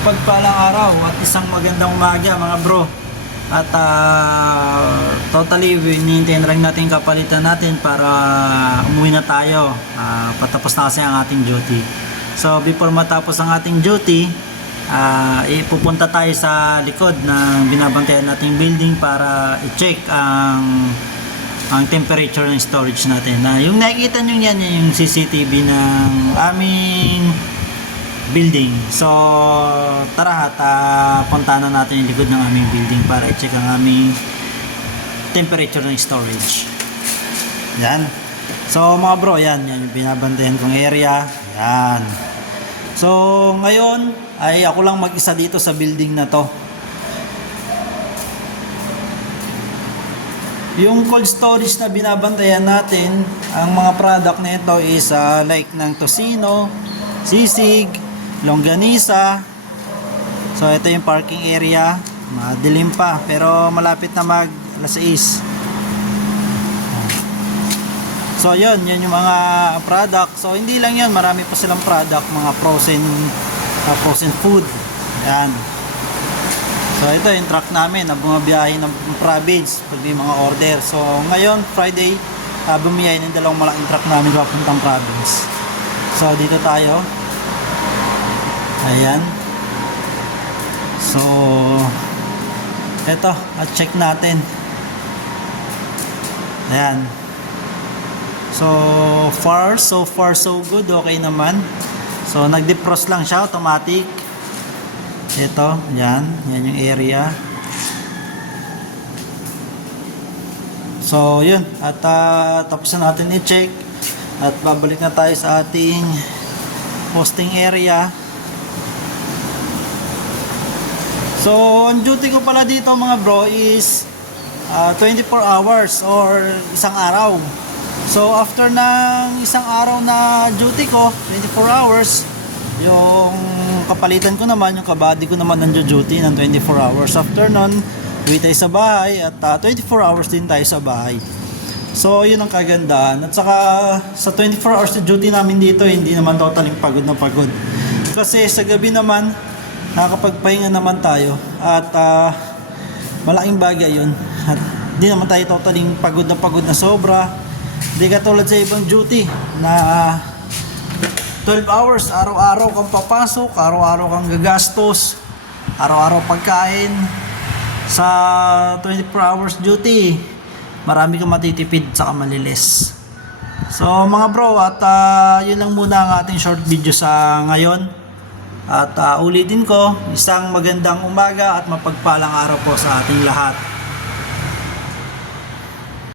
Mapagpalang araw at isang magandang umaga mga bro. At totally hinihintay lang natin kapalitan natin para umuwi na tayo. Patapos na kasi ang ating duty. So before matapos ang ating duty, ipupunta tayo sa likod ng binabantayan nating building para i-check ang temperature ng storage natin. Yung nakikita nyo yan, yung CCTV ng aming building. So tara at puntahan na natin yung likod ng aming building para i-check ang aming temperature ng storage. Yan. So mga bro, yan yung binabantayan kong area. Yan. So ngayon ay ako lang mag-isa dito sa building na to. Yung cold storage na binabantayan natin, ang mga product na ito is like ng tocino, sisig, longganisa. So ito yung parking area. Madilim pa pero malapit na mag alas 6. So yun yung mga product. So hindi lang yun, marami pa silang product, mga frozen food. Yan. So ito yung truck namin na bumabiyahe ng province pag may mga order. So ngayon Friday, bumiyahe ng dalawang malaking truck namin papuntang province. So dito tayo. Ayan. So eto, at check natin. Ayan. So far so good. Okay naman. So nag-defrost lang siya, automatic. Ito, yan yung area. So yun, at tapos na natin i-check at babalik na tayo sa ating hosting area. So ang duty ko pala dito mga bro is 24 hours or isang araw. So after ng isang araw na duty ko, 24 hours, yung kapalitan ko naman, yung kabady ko naman ng duty ng 24 hours. After nun, uwi tayo sa bahay at 24 hours din tayo sa bahay. So yun ang kagandahan. At saka sa 24 hours na duty namin dito, hindi naman totaling pagod na pagod. Kasi sa gabi naman, nakakapagpahinga naman tayo. At malaking bagay yun. At hindi naman tayo totaling pagod na sobra. Hindi katulad sa ibang duty na 12 hours, araw-araw kang papasok, araw-araw kang gagastos, araw-araw pagkain. Sa 24 hours duty, marami kang matitipid sa malilis. So mga bro, at yun lang muna ang ating short video sa ngayon. At ulitin ko, isang magandang umaga at mapagpalang araw po sa ating lahat.